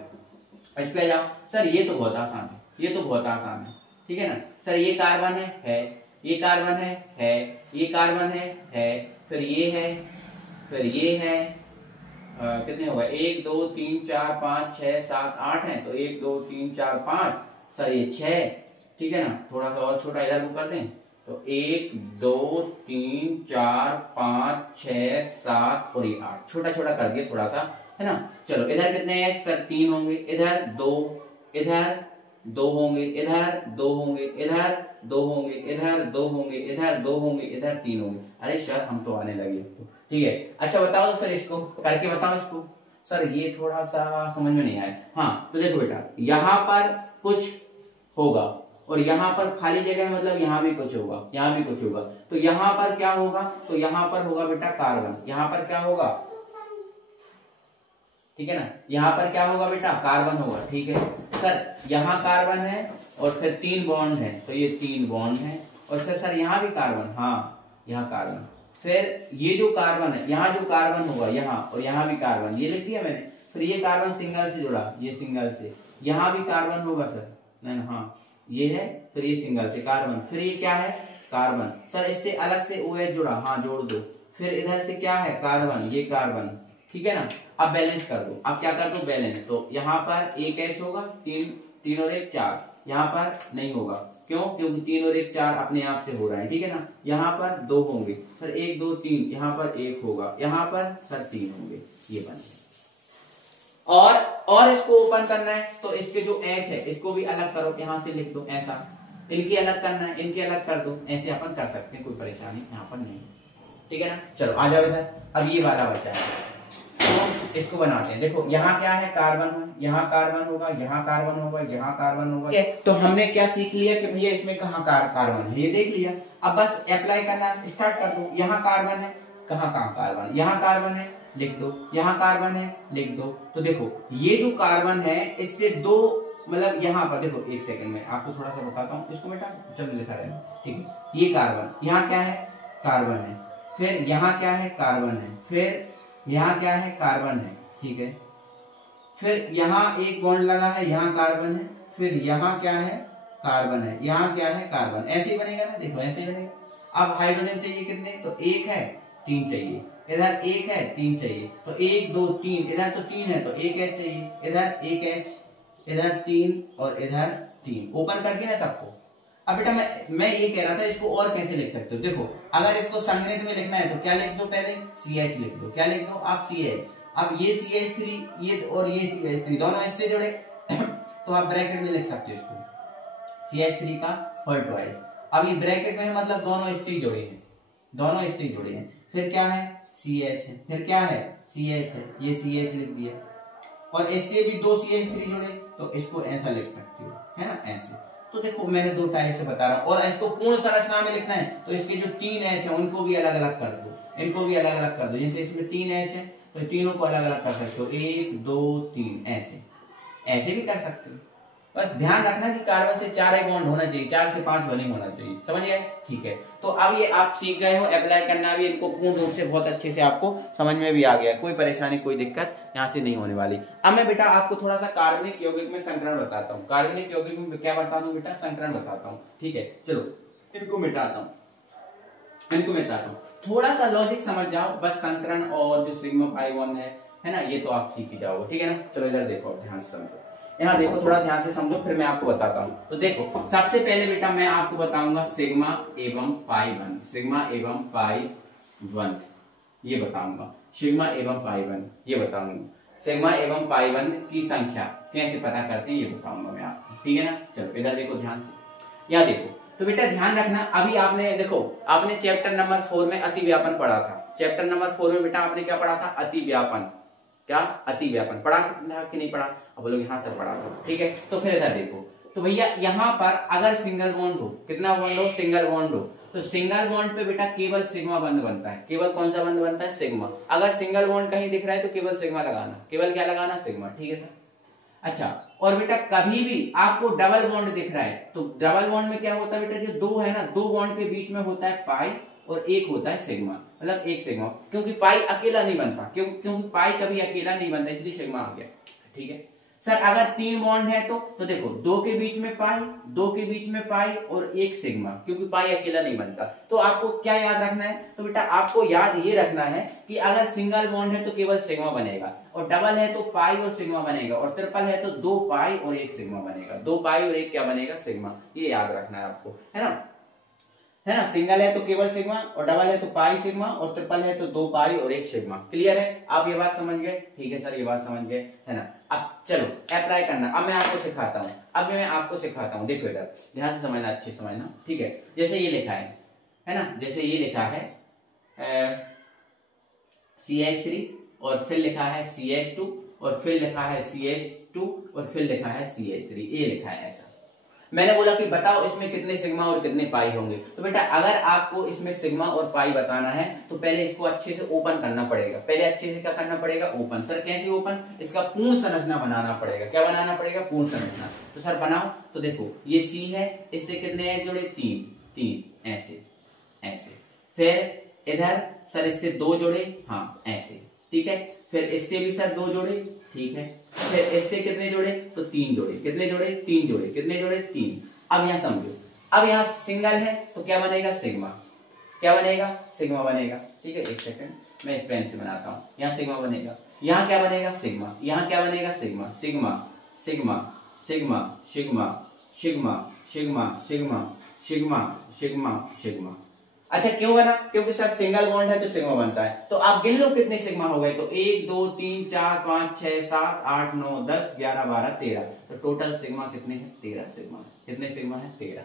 इस पे आ जाओ। सर ये तो बहुत आसान है, ये तो बहुत आसान है, ठीक है ना। सर ये कार्बन है, ये कार्बन है, ये कार्बन है, फिर ये है, फिर ये है, कितने होगा? 1 2 3 4 5 6 7 8 है, तो 1 2 3 4 5, सर ये 6, ठीक है ना। थोड़ा सा और छोटा इधर को कर दें, तो 1 2 3 4 5 6 7 और ये 8, छोटा छोटा कर दिया थोड़ा सा, है ना। चलो इधर कितने हैं सर? 3 होंगे, इधर 2, इधर 2 होंगे, इधर 2 होंगे, इधर 2 होंगे, इधर 2 होंगे, इधर 2 होंगे, इधर 3 होंगे। अरे सर हम तो आने लगे, तो ठीक है। अच्छा बताओ तो सर, इसको करके बताओ इसको। सर ये थोड़ा सा समझ में नहीं आया। हाँ तो देखो बेटा, यहाँ पर कुछ होगा और यहाँ पर खाली जगह है, मतलब यहाँ भी कुछ होगा, यहाँ भी कुछ होगा। तो यहाँ पर क्या होगा? तो यहाँ पर होगा बेटा कार्बन, यहाँ पर क्या होगा? ठीक है ना, यहाँ पर क्या होगा बेटा? कार्बन होगा, ठीक है। सर यहाँ कार्बन है और फिर 3 बॉन्ड है, तो ये 3 बॉन्ड है, और फिर सर यहाँ भी कार्बन, हाँ यहाँ कार्बन, फिर ये जो कार्बन है, यहाँ जो कार्बन होगा यहाँ, और यहाँ भी कार्बन, ये लिख दिया मैंने। फिर ये कार्बन सिंगल से जुड़ा, ये सिंगल से, यहाँ भी कार्बन होगा सर, नहीं हाँ ये है, फिर ये सिंगल से कार्बन, फिर ये क्या है? कार्बन। सर इससे अलग से OH जुड़ा, हाँ जोड़ दो। फिर इधर से क्या है? कार्बन, ये कार्बन, ठीक है ना। अब बैलेंस कर दो, अब क्या कर दो? बैलेंस। तो यहाँ पर 1 H होगा, 3 और 1 4, यहाँ पर नहीं होगा, क्यों? क्योंकि 3 और 1 4 अपने आप से हो रहा है, ठीक है ना। यहाँ पर 2 होंगे सर, 1 2 3, यहाँ पर 1 होगा, यहाँ पर सर 3 होंगे, ये बन गए। और इसको ओपन करना है तो इसके जो एच है इसको भी अलग करो, यहां से लिख दो ऐसा, इनकी अलग करना है, इनकी अलग कर दो, ऐसे अपन कर सकते हैं, कोई परेशानी यहाँ पर नहीं, ठीक है ना। चलो आ जाओ इधर, अब ये वाला बचा है तो इसको बनाते हैं। देखो यहाँ क्या है, कार्बन, यहाँ कार्बन होगा, यहाँ कार्बन होगा, यहाँ कार्बन होगा, तो हमने क्या सीख लिया कि भैया इसमें कहाँ कार्बन है, ये देख लिया। अब बस अप्लाई करना स्टार्ट कर दो। यहाँ कार्बन है, कहाँ कार्बन, यहाँ कार्बन है, लिख दो, यहाँ कार्बन है, लिख दो। तो देखो ये जो कार्बन है इससे दो, मतलब यहाँ पर देखो, एक सेकंड में आपको थोड़ा सा बताता हूँ, इसको बेटा चलो लिखा रहे, ठीक है। ये कार्बन, यहाँ क्या है, कार्बन है, फिर यहाँ क्या है, कार्बन है, फिर यहाँ क्या है, कार्बन है, ठीक है। फिर यहाँ एक बॉन्ड लगा है, यहाँ कार्बन है, फिर यहाँ क्या है, कार्बन है, यहाँ क्या है, कार्बन, ऐसे ही बनेगा ना, देखो ऐसे ही बनेगा। अब हाइड्रोजन चाहिए कितने, तो 1 है, 3 चाहिए, इधर 1 है, 3 चाहिए, तो 1 2 3, इधर तो 3 है तो 1 H चाहिए, इधर 1 H, इधर 3 और इधर 3, ओपन करके ना सबको। अब बेटा मैं ये कह रहा था, इसको और कैसे लिख सकते हो, देखो अगर इसको संगणित में लिखना है तो क्या लिख दो, पहले CH लिख दो, क्या लिख दो आप, CH। अब ये CH3 ये और ये CH3 दोनों इससे जुड़े तो आप ब्रैकेट में लिख सकते हो इसको, CH3 का होल ट्वाइस। अब ये ब्रैकेट में मतलब दोनों इससे जुड़े हैं, दोनों इससे जुड़े हैं, फिर क्या है, CH है, फिर क्या है, CH है, ये CH लिख दिया, और इससे भी 2 CH3 जुड़े तो इसको ऐसा लिख सकते हो, है ना, ऐसे। तो देखो मैंने 2 टाइप से बता रहा हूं, और इसको पूर्ण संरचना में लिखना है तो इसके जो 3 H है उनको भी अलग अलग कर दो, इनको भी अलग अलग कर दो। जैसे इसमें 3 H है तो तीनों को अलग अलग कर सकते हो, 1 2 3, ऐसे भी कर सकते हो। बस ध्यान रखना कि कार्बन से 4 बॉन्ड होना चाहिए, 4 से 5 नहीं होना चाहिए, समझ गए, ठीक है। तो अब ये आप सीख गए हो, अप्लाई करना भी इनको पूर्ण रूप से बहुत अच्छे से आपको समझ में भी आ गया, कोई परेशानी कोई दिक्कत यहाँ से नहीं होने वाली। अब मैं बेटा आपको थोड़ा सा कार्बनिक यौगिक में संकरण बताता हूँ, कार्बनिक यौगिक में क्या बताता हूँ बेटा, संकरण बताता हूँ, ठीक है। चलो इनको मिटाता हूँ, थोड़ा सा लॉजिक समझ जाओ, बस संकरण और जो सिग्मा पाई 1 है ना, ये तो आप सीख ही जाओगे, ठीक है ना। चलो इधर देखो, ध्यान से समझो, यहाँ देखो, थोड़ा ध्यान से समझो, फिर मैं आपको बताता हूँ। तो देखो सबसे पहले बेटा मैं आपको बताऊंगा सिग्मा एवं पाई 1, सिग्मा एवं पाई 1 ये बताऊंगा, सिग्मा एवं पाई 1 ये बताऊंगा, सिग्मा एवं पाई 1 की संख्या कैसे पता करते हैं ये बताऊंगा मैं आपको, ठीक है ना। चलो इधर देखो ध्यान से, यहाँ देखो, तो बेटा ध्यान रखना, अभी आपने देखो आपने चैप्टर नंबर 4 में अतिव्यापन पढ़ा था, चैप्टर नंबर 4 में बेटा आपने क्या पढ़ा था, अतिव्यापन, क्या अतिव्यापन पढ़ा था कि नहीं पढ़ा, अब लोग यहाँ से पढ़ा था, ठीक है। तो फिर इधर देखो, तो भैया यहाँ पर अगर सिंगल बॉन्ड हो, कितना बॉन्ड हो, सिंगल बॉन्ड हो, तो सिंगल बॉन्ड पे बेटा केवल सिग्मा बंध बनता है, केवल कौन सा बंध बनता है, सिग्मा। अगर सिंगल बॉन्ड कहीं दिख रहा है तो केवल सिग्मा लगाना, केवल क्या लगाना, सिग्मा, ठीक है सर। अच्छा, और बेटा कभी भी आपको डबल बॉन्ड दिख रहा है तो डबल बॉन्ड में क्या होता है बेटा, जो 2 है ना, 2 बॉन्ड के बीच में होता है पाई और एक होता है सिग्मा, मतलब एक सिग्मा, क्योंकि पाई अकेला नहीं बनता, क्योंकि पाई कभी अकेला नहीं बनता, इसलिए सिग्मा आ गया, ठीक है सर। अगर 3 बॉन्ड है तो देखो 2 के बीच में पाई, 2 के बीच में पाई और एक सिग्मा, क्योंकि पाई अकेला नहीं बनता। तो आपको क्या याद रखना है, तो बेटा आपको याद ये रखना है कि अगर सिंगल बॉन्ड है तो केवल सिग्मा बनेगा, और डबल है तो पाई और सिग्मा बनेगा, और ट्रिपल है तो 2 पाई और 1 सिग्मा बनेगा, 2 पाई और 1 क्या बनेगा, सिग्मा। ये याद रखना है आपको, है ना। सिंगल है तो केवल सिग्मा, और डबल है तो पाई सिग्मा, और ट्रिपल है तो 2 पाई और 1 सिग्मा। क्लियर है, आप ये बात समझ गए, ठीक है सर, ये बात समझ गए, है ना। अब चलो अप्लाई करना, अब मैं आपको सिखाता हूँ, देखो इधर ध्यान से समझना, अच्छे समझना, ठीक है। जैसे ये लिखा है ना, जैसे ये लिखा है CH3, और फिर लिखा है CH2, और फिर लिखा है CH2, और फिर लिखा है CH3, ये लिखा है ऐसा। मैंने बोला कि बताओ इसमें कितने सिग्मा और कितने पाई होंगे। तो बेटा अगर आपको इसमें सिग्मा और पाई बताना है तो पहले इसको अच्छे से ओपन करना पड़ेगा, पहले अच्छे से क्या करना पड़ेगा, ओपन। सर कैसे ओपन, इसका पूर्ण संरचना बनाना पड़ेगा, क्या बनाना पड़ेगा, पूर्ण संरचना। तो सर बनाओ, तो देखो ये C है, इससे कितने हैं जुड़े, 3 ऐसे, फिर इधर सर इससे 2 जुड़े, हाँ ऐसे, ठीक है। फिर इससे भी सर 2 जुड़े, ठीक है। फिर इससे कितने जुड़े, तो 3 जुड़े, कितने जुड़े, 3 जुड़े, कितने जुड़े, 3। अब यहाँ समझो, अब यहाँ सिंगल है तो क्या बनेगा, सिग्मा, क्या बनेगा, सिग्मा बनेगा, ठीक है। एक सेकंड मैं इस पेन से बनाता हूँ, यहाँ सिग्मा बनेगा, यहाँ क्या बनेगा, सिग्मा, यहाँ क्या बनेगा, sigma, sigma sigma sigma sigma sigma sigma sigma sigma sigma sigma. अच्छा क्यों बना? क्योंकि सर सिंगल बॉन्ड है तो सिग्मा बनता है। तो आप गिन लो कितने सिग्मा हो गए। तो 1 2 3 4 5 6 7 8 9 10 11 12 13। तो टोटल सिग्मा कितने हैं? 13 सिग्मा। कितने सिग्मा है? 13।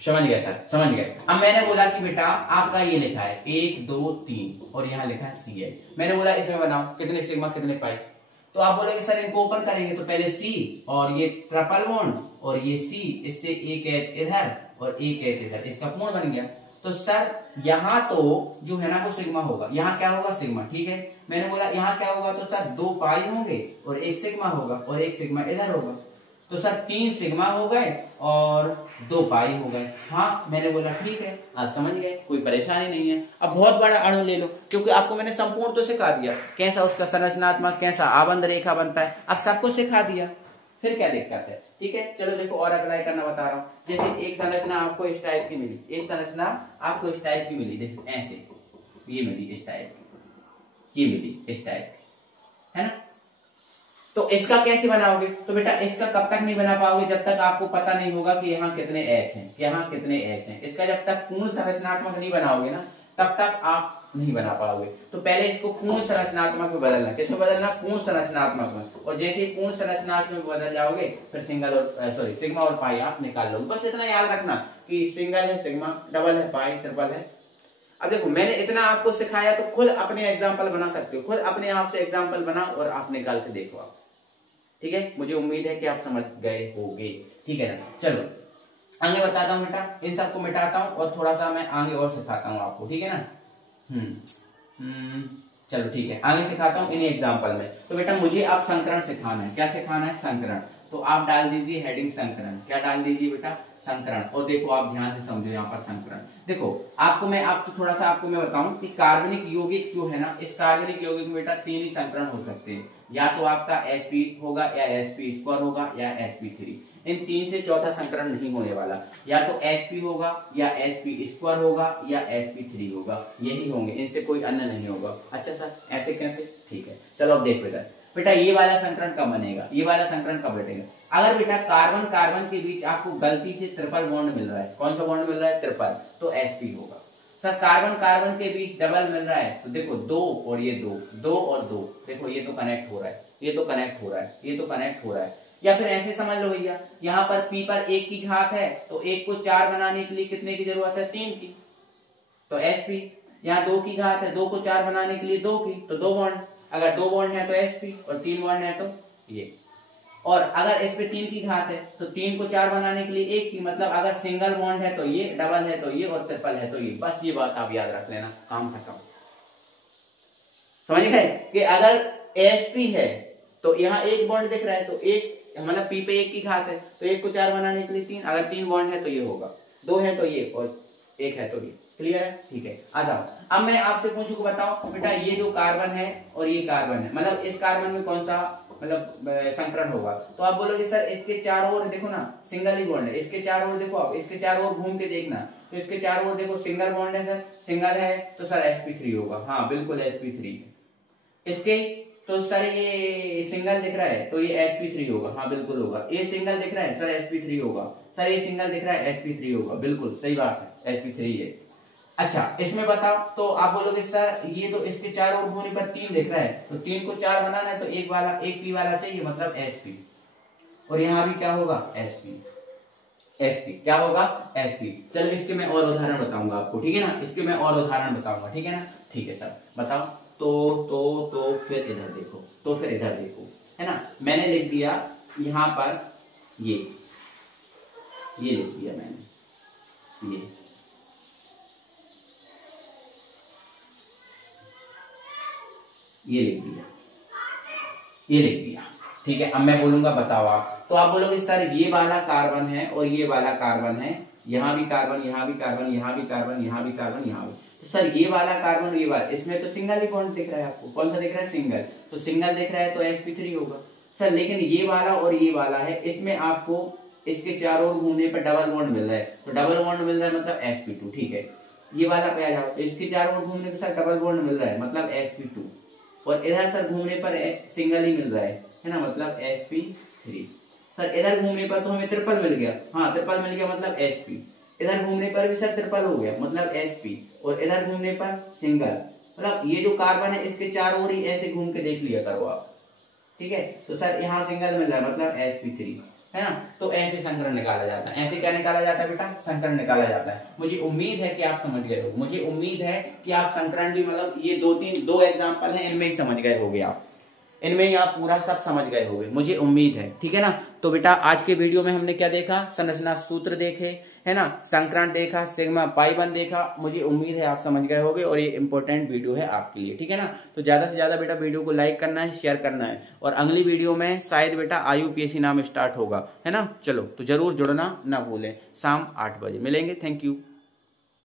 समझ गए सर, समझ गए। अब मैंने बोला कि बेटा आपका ये लिखा है 1 2 3 और यहाँ लिखा है सी है। मैंने बोला इसमें बनाओ कितने सिग्मा कितने पाई। तो आप बोलोगे सर इनको ओपन करेंगे तो पहले सी और ये ट्रिपल बॉन्ड और ये सी, इससे एक एच इधर और एक एच इधर, इसका पूर्ण बन गया। तो सर यहाँ तो जो है ना वो सिग्मा होगा, यहाँ क्या होगा? सिग्मा। ठीक है, मैंने बोला यहाँ क्या होगा? तो सर 2 पाई होंगे और एक सिग्मा होगा और एक सिग्मा इधर होगा। तो सर 3 सिग्मा हो गए और 2 पाई हो गए। हाँ मैंने बोला ठीक है, आप समझ गए, कोई परेशानी नहीं है। अब बहुत बड़ा अणु ले लो, क्योंकि आपको मैंने संपूर्ण तो सिखा दिया, कैसा उसका संरचनात्मक, कैसा आबंध रेखा बनता है, अब सबको सिखा दिया, फिर क्या दिक्कत है? ठीक है, चलो देखो और अप्लाई करना बता रहा हूँ। जैसे एक संरचना आपको इस टाइप की मिली, एक संरचना आपको इस टाइप की मिली, जैसे ऐसे ये मिली इस टाइप की, ये मिली इस टाइप की, है ना। तो इसका कैसे बनाओगे? तो बेटा इसका कब तक नहीं बना पाओगे? जब तक आपको पता नहीं होगा कि यहाँ कितने एच हैं, यहाँ कितने एच हैं। इसका जब तक पूर्ण संरचनात्मक नहीं बनाओगे ना, तब तक आप नहीं बना पाओगे। तो पहले इसको पूर्ण संरचनात्मक में बदलना। किसमें बदलना? पूर्ण संरचनात्मक में। और जैसे ही पूर्ण संरचनात्मक में बदल जाओगे फिर सिंगल और सॉरी सिग्मा और पाई आप निकाल लोगे। बस इतना याद रखना कि सिंगल है सिग्मा, डबल है पाई, ट्रिपल है। अब देखो मैंने इतना आपको सिखाया, तो खुद अपने एग्जाम्पल बना सकते हो, खुद अपने आप से एग्जाम्पल बनाओ और आप निकाल के देखो आप। ठीक है, मुझे उम्मीद है कि आप समझ गए होंगे। ठीक है ना, चलो आगे बताता हूँ बेटा, इन सबको मिटाता हूँ और थोड़ा सा मैं आगे और सिखाता हूँ आपको। ठीक है ना, चलो ठीक है, आगे सिखाता हूँ इन्हीं एग्जाम्पल में। तो बेटा मुझे आप संकरण सिखाना है। क्या सिखाना है? संकरण। तो आप डाल दीजिए हेडिंग संकरण। क्या डाल दीजिए बेटा? संकरण। और देखो आप ध्यान से समझो यहाँ पर संकरण। देखो आपको मैं आपको थोड़ा सा आपको मैं बताऊं कि कार्बनिक यौगिक जो है ना, इस कार्बनिक यौगिक में बेटा 3 ही संकरण हो सकते हैं। या तो आपका sp होगा या sp² होगा या sp3। इन 3 से चौथा संकरण नहीं होने वाला। या तो sp होगा या sp² होगा या sp3 होगा, यही होंगे, इनसे कोई अन्य नहीं होगा। अच्छा सर ऐसे कैसे? ठीक है, चलो अब देखो इधर बेटा ये वाला संकरण कब बनेगा, ये वाला संकरण कब बनेगा? अगर बेटा कार्बन कार्बन के बीच आपको गलती से ट्रिपल बॉन्ड मिल रहा है। कौन सा बॉन्ड मिल रहा है? ट्रिपल, तो sp होगा। सर कार्बन कार्बन के बीच डबल मिल रहा है, तो देखो 2 और ये 2, 2 और 2, देखो ये तो कनेक्ट हो रहा है, ये तो कनेक्ट हो रहा है, ये तो कनेक्ट हो रहा है। या फिर ऐसे समझ लो भैया, यहाँ पर p पर 1 की घात है, तो 1 को 4 बनाने के लिए कितने की जरूरत है? 3 की, तो sp। यहाँ 2 की घात है, 2 को 4 बनाने के लिए 2 की, तो 2 बॉन्ड। अगर 2 बॉन्ड है तो sp और 3 बॉन्ड है तो ये। और अगर इस पे 3 की घात है तो 3 को 4 बनाने के लिए 1 की, मतलब अगर सिंगल बॉन्ड है तो ये, डबल है तो ये और ट्रिपल है तो ये। बस ये बात आप याद रख लेना, काम खत्म। समझ गए कि अगर sp है तो यहाँ 1 बॉन्ड दिख रहा है, तो 1 मतलब p पे 1 की घात है, तो 1 को 4 बनाने के लिए 3, अगर 3 बॉन्ड है तो ये होगा, 2 है तो ये और 1 है तो ये। क्लियर है? ठीक है, आ जाओ। अब मैं आपसे पूछूं को बताओ बेटा ये जो कार्बन है और ये कार्बन है, मतलब इस कार्बन में कौन सा मतलब संकरण होगा? तो आप बोलोगे सर इसके चारों ओर देखो ना सिंगल ही बॉन्ड है, इसके चारों ओर देखो, आप इसके चारों ओर घूम के देखना, तो इसके चारों ओर देखो सिंगल बॉन्ड है सर, सिंगल है तो सर sp3 होगा। हाँ बिल्कुल sp3। इसके तो सर ये सिंगल दिख रहा है तो ये sp3 होगा। हाँ बिल्कुल होगा। ये सिंगल दिख रहा है सर sp3 होगा। सर ये सिंगल दिख रहा है sp3 होगा। बिल्कुल सही बात है, sp3 है। अच्छा इसमें बताओ, तो आप बोलोगे सर ये तो इसके चार ओर होने पर 3 दिख रहा है, तो 3 को 4 बनाना है तो एक p वाला चाहिए, मतलब sp। और यहाँ भी क्या होगा? sp क्या होगा? sp। चलो इसके मैं और उदाहरण बताऊंगा आपको, ठीक है ना, इसके मैं और उदाहरण बताऊंगा, ठीक है ना। ठीक है सर बताओ। तो फिर इधर देखो, तो फिर इधर देखो, है ना। मैंने लिख दिया यहाँ पर ये लिख दिया मैंने, ये लिख दिया, ठीक है। अब मैं बोलूंगा बताओ आप, तो आप बोलोगे सर ये वाला कार्बन है और ये वाला कार्बन है, यहाँ भी कार्बन, यहाँ भी कार्बन, यहाँ भी कार्बन, यहाँ भी कार्बन, यहाँ भी। तो सर ये वाला कार्बन, ये वाला, इसमें तो सिंगल ही बॉन्ड दिख रहा है आपको, कौन सा दिख रहा है? सिंगल। तो सिंगल दिख रहा है तो sp3 होगा सर। लेकिन ये वाला और ये वाला है, इसमें आपको इसके चारों ओर घूमने पर डबल बॉन्ड मिल रहा है, तो डबल बॉन्ड मिल रहा है मतलब sp2, ठीक है। ये वाला पे आ जाओ, तो इसके चारों ओर घूमने पर सर डबल बॉन्ड मिल रहा है मतलब sp2, और इधर सर घूमने पर सिंगल ही मिल रहा है ना, मतलब sp3। सर इधर घूमने पर तो हमें ट्रिपल मिल गया, हाँ ट्रिपल मिल गया मतलब sp, इधर घूमने पर भी सर ट्रिपल हो गया मतलब sp, और इधर घूमने पर सिंगल। मतलब ये जो कार्बन है इसके चारों ओर ही ऐसे घूम के देख लिया करो आप, ठीक है। तो सर यहाँ सिंगल मिल रहा है मतलब sp3, है ना। तो ऐसे संकरण निकाला जाता है, ऐसे क्या निकाला जाता है बेटा, संकरण निकाला जाता है। मुझे उम्मीद है कि आप समझ गए हो, मुझे उम्मीद है कि आप संकरण भी मतलब ये दो एग्जांपल हैं इनमें ही समझ गए होगे आप, इनमें ही आप पूरा सब समझ गए होंगे, मुझे उम्मीद है, ठीक है ना। तो बेटा आज के वीडियो में हमने क्या देखा, संरचना सूत्र देखे, है ना, संक्रांत देखा, सिग्मा पाई 1 देखा। मुझे उम्मीद है आप समझ गए होंगे और ये इंपॉर्टेंट वीडियो है आपके लिए, ठीक है ना। तो ज्यादा से ज्यादा बेटा वीडियो को लाइक करना है, शेयर करना है, और अगली वीडियो में शायद बेटा IUPAC नाम स्टार्ट होगा, है ना। चलो तो जरूर जुड़ना ना भूलें, शाम 8 बजे मिलेंगे। Thank you.